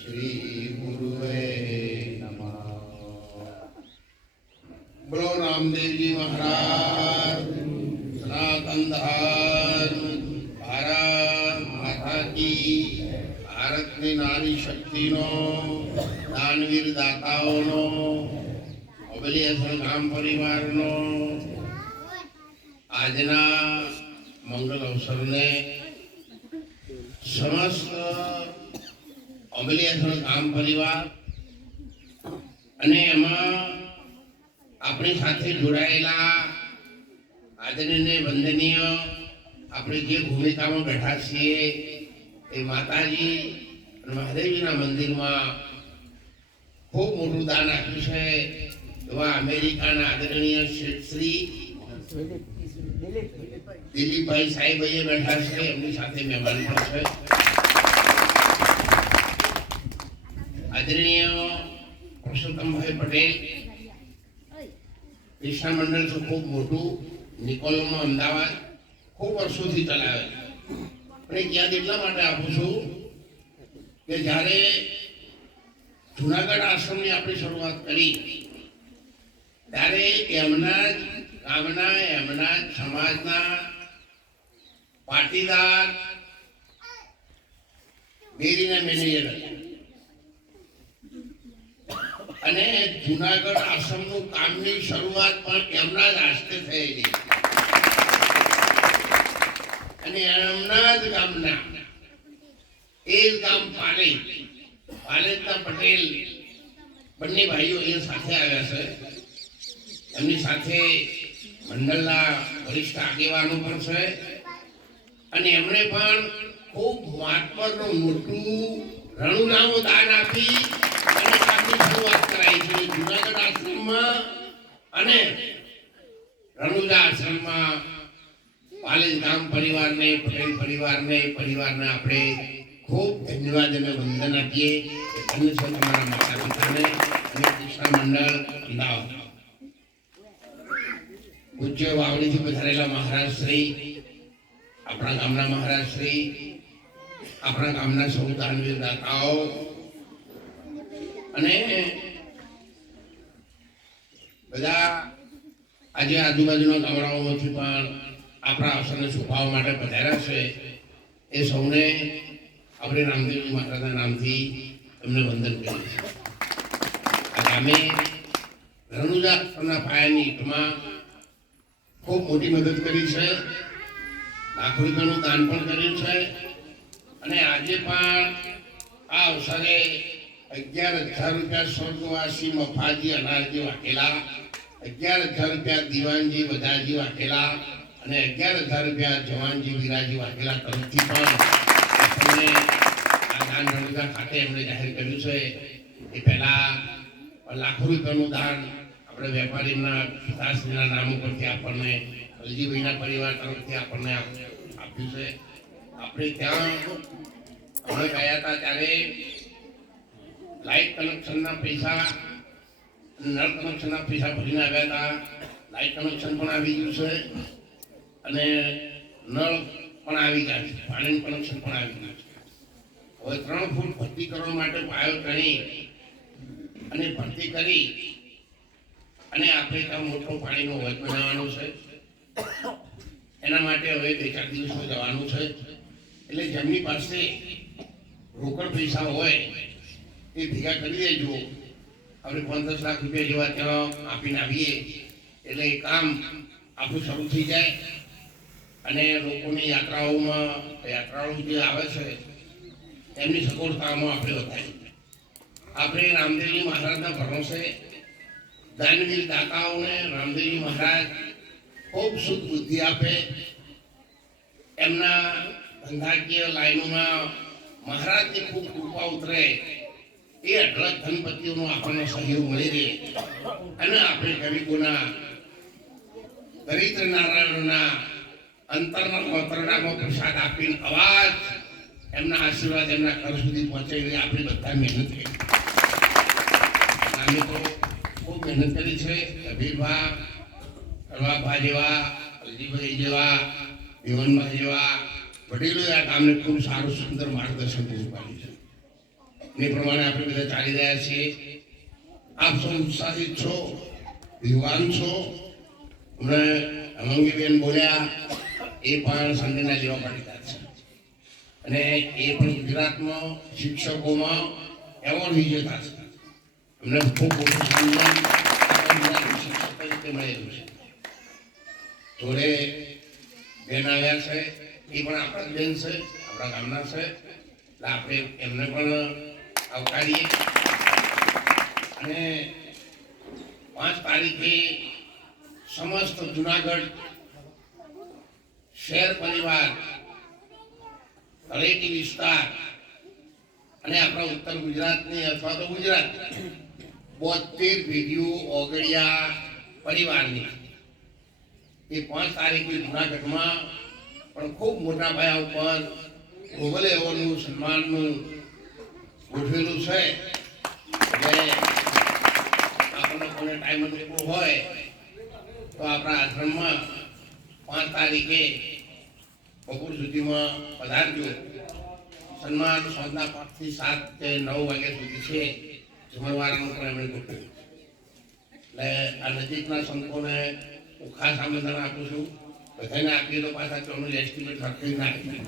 શ્રી ગુરુવે બોલો રામદેવજી મહારાજ સનાતન ધર્મ ભારત માતા કી ભારતની નારી શક્તિનો, દાનવીર દાતાઓનો અબલી અસર ગામ પરિવારનો, આજના મંગલ અવસરને સમસ્ત અમલીયાસણ ગામ પરિવાર અને એમાં આપણી સાથે જોડાયેલા આદરણીય વંદનીય આપણે જે ભૂમિકામાં બેઠા છીએ એ માતાજી અને મહાદેવજીના મંદિરમાં ખૂબ મોટું દાન આપ્યું છે. એવા અમેરિકાના આદરણીય શ્રી- દિલીપભાઈ સાહેબ બેઠા છે. એમની સાથે મહેમાન પણ છે. આદરણીય પુરુષોત્તમભાઈ પટેલ, કૃષ્ણ મંડળ તો ખૂબ મોટું નિકોલમાં અમદાવાદ, ખૂબ વર્ષોથી ચલાવે પણ એક યાદ એટલા માટે આપું છું કે જ્યારે જુનાગઢ આશ્રમની આપણે શરૂઆત કરી, ત્યારે એમના જ ગામના, એમના જ સમાજના પાટીદાર ડેરીના મેનેજર હતા. અને જુનાગઢ આશ્રમનું કામની શરૂઆત પણ એમના જ હસ્તે થયેલી. અને એમના જ ગામના. એ જ ગામ પાલે. પાલેતા પટેલ બંને ભાઈઓ એ સાથે આવ્યા છે. એમની સાથે મંડળના વરિષ્ઠ આગેવાનો પણ છે. અને એમણે પણ ખૂબ મહાત્માનું મોટું રણુનામું દાન આપી. અને આશ્રમમાં પાલેજ ગામ પરિવારને, પટેલ પરિવારને પરિવારને આપણે ખૂબ ધન્યવાદ અને વંદન આપીએ. ધન્ય છે તમારા માતા પિતાને અને કૃષ્ણ મંડળ અમદાવાદ પૂજ્ય વાવડીથી પધારેલા મહારાજ શ્રી, આપણા ગામના મહારાજ શ્રી, આપણા ગામના સૌ દાનવીર દાતાઓ અને બધા આજે આજુબાજુના ગામડાઓમાંથી પણ આપણા અવસરને છુપાવવા માટે પધાર્યા છે. એ સૌને આપણે રામદેવજી માતાના નામથી એમને વંદન કરીએ છીએ. આ ગામે રણુજાના પાયાની ઈટમાં ખૂબ મોટી મદદ કરી છે. લાખો રૂપિયાનું દાન પણ કર્યું છે. અને આજે પણ આ અવસરે અગિયાર હજાર રૂપિયા સ્વર્ગવાસી મફાજી અનારજી વાકેલા અગિયાર હજાર રૂપિયા દિવાનજી વધારજી વાઘેલા અને અગિયાર હજાર રૂપિયા જવાનજી વિરાજી વાઘેલા તરફથી પણ આપણને દાન રણુજા ખાતે એમણે જાહેર કર્યું છે. એ પહેલા લાખો રૂપિયાનું દાન આપણે વેપારીના પિતાશ્રીના નામ ઉપરથી આપણને અલજીભાઈના પરિવાર તરફથી આપણને આપ- આપ્યું છે. આપણે ત્યાં અમે ગયા હતા ત્યારે લાઇટ કનેક્શનના પૈસા નળ કનેક્શનના પૈસા ભરીને આવ્યા હતા. લાઇટ કનેક્શન પણ આવી ગયું છે. અને નળ પણ આવી ગયા છે પાણીનું કનેક્શન પણ આવી ગયું છે. હવે ત્રણ ફૂટ ભરતી કરવા માટે પાયો ટણી અને ભરતી કરી અને આપણે ત્યાં મોટો પાણીનો વર્ગ બનાવવાનો છે. એના માટે હવે બે ચાર દિવસમાં જવાનું છે. એટલે જેમની પાસે રોકડ પૈસા હોય એ ભેગા કરી દેજો. આપણે પંદર લાખ રૂપિયા જેવા ત્યાં આપીને આવીએ, એટલે એ કામ આપણું શરૂ થઈ જાય. અને લોકોની યાત્રાઓમાં, યાત્રાળુ જે આવે છે, એમની સગવડતામાં આપણે વધારીએ. આપણે રામદેવજી મહારાજના ભરોસે દાનવીર દાતાઓને રામદેવજી મહારાજ ખૂબ શુદ્ધ બુદ્ધિ આપે. એમના ધંધાકીય લાઈનોમાં મહારાજની ખૂબ કૃપા ઉતરે. એ અઢળક ધનપતિઓનો આપણને સહયોગ મળી રહે. અને આપણે ગરીબોના, દરિદ્ર નારાયણના અંતરના મંત્રણામાં પ્રસાદ આપીને અવાજ એમના આશીર્વાદ એમના ઘર સુધી પહોંચે આપણે બધા મહેનત કરી. અમે તો ખૂબ મહેનત કરી છે. અભિભા કડવાભા જેવા અલજીભાઈ જેવા દેવનભાઈ જેવા વડીલોએ આ કામને ખૂબ સારું, સુંદર માર્ગદર્શન પૂરું પાડ્યું છે. ને પ્રમાણે આપણે બધા ચાલી રહ્યા છીએ. આપ સૌ ઉત્સાહિત છો, યુવાન છો. અને અમંગીબેન બોલ્યા, એ પણ સંજયના જેવા પાટીદાર છે. અને એ પણ ગુજરાતમાં શિક્ષકોમાં એવોર્ડ વિજેતા છે. અમને ખૂબ મોટું સન્માન શિક્ષક તરીકે મળેલું છે. જોડે બેન આવ્યા છે. એ પણ આપણા જ બેન છે, આપણા ગામના છે. એટલે આપણે એમને પણ આવકારીએ. અને પાંચ તારીખે સમસ્ત જુનાગઢ શહેર પરિવાર તળેટી વિસ્તાર અને આપણા ઉત્તર ગુજરાતની અથવા તો ગુજરાત, બોતેર પેઢીઓ ઓગળિયા પરિવારની. એ પાંચ તારીખે જુનાગઢમાં પણ ખૂબ મોટા પાયા ઉપર ગોગલ એવોર્ડનું સન્માનનું ગોઠવેલું છે. એટલે આપણને કોને ટાઈમ અનુકૂળ હોય, તો આપણા આશ્રમમાં પાંચ તારીખે બપોર સુધીમાં પધારજો. સન્માન સાંજના પાંચથી સાત કે નવ વાગ્યા સુધી છે. જમણવારનું પણ એમણે ગોઠવ્યું એટલે આ નજીકના સંતોને હું ખાસ આમંત્રણ આપું છું. બધાને આપીએ તો પાછા ચોનું એસ્ટિમેટ રાખી નાખી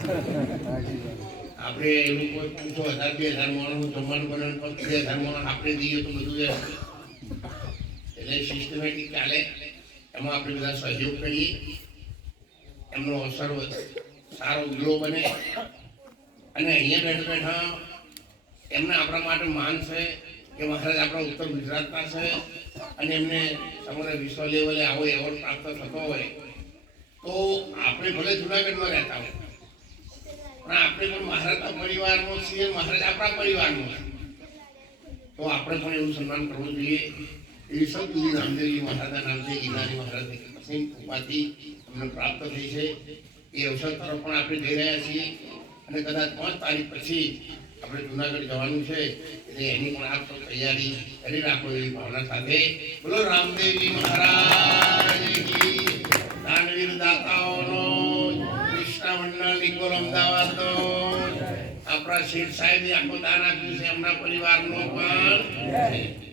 આપણે એવું કોઈ પૂછો હજાર, બે હજાર માણસનું જમવાનું બને પણ બે હજાર માણસ આપણે દઈએ તો બધું એ એટલે સિસ્ટમેટિક ચાલે. એમાં આપણે બધા સહયોગ કરીએ. એમનો અસર સારો ઉજળો બને. અને અહીંયા બેઠા બેઠા એમને આપણા માટે માન છે કે મહારાજ આપણા ઉત્તર ગુજરાતના છે અને એમને સમગ્ર વિશ્વ લેવલે આવો એવોર્ડ પ્રાપ્ત થતો હોય તો આપણે ભલે જુનાગઢમાં રહેતા હોય. પણ આપણે પણ મહારાજના પરિવારનો છીએ, મહારાજ આપણા પરિવારનો તો આપણે પણ એવું સન્માન કરવું જોઈએ. એવી સદગુરુ રામદેવજી મહારાજા નામથી ગિરનારી મહારાજની અસીમ કૃપાથી અમને પ્રાપ્ત થઈ છે. એ અવસર તરફ પણ આપણે જઈ રહ્યા છીએ. અને કદાચ પાંચ તારીખ પછી આપણે જુનાગઢ જવાનું છે, એટલે એની પણ આપ તૈયારી કરી રાખો એવી ભાવના સાથે. બોલો રામદેવજી મહારાજ. આપણા શેઠ સાહેબે આખો દાન આપ્યું એમના પરિવારનો પણ.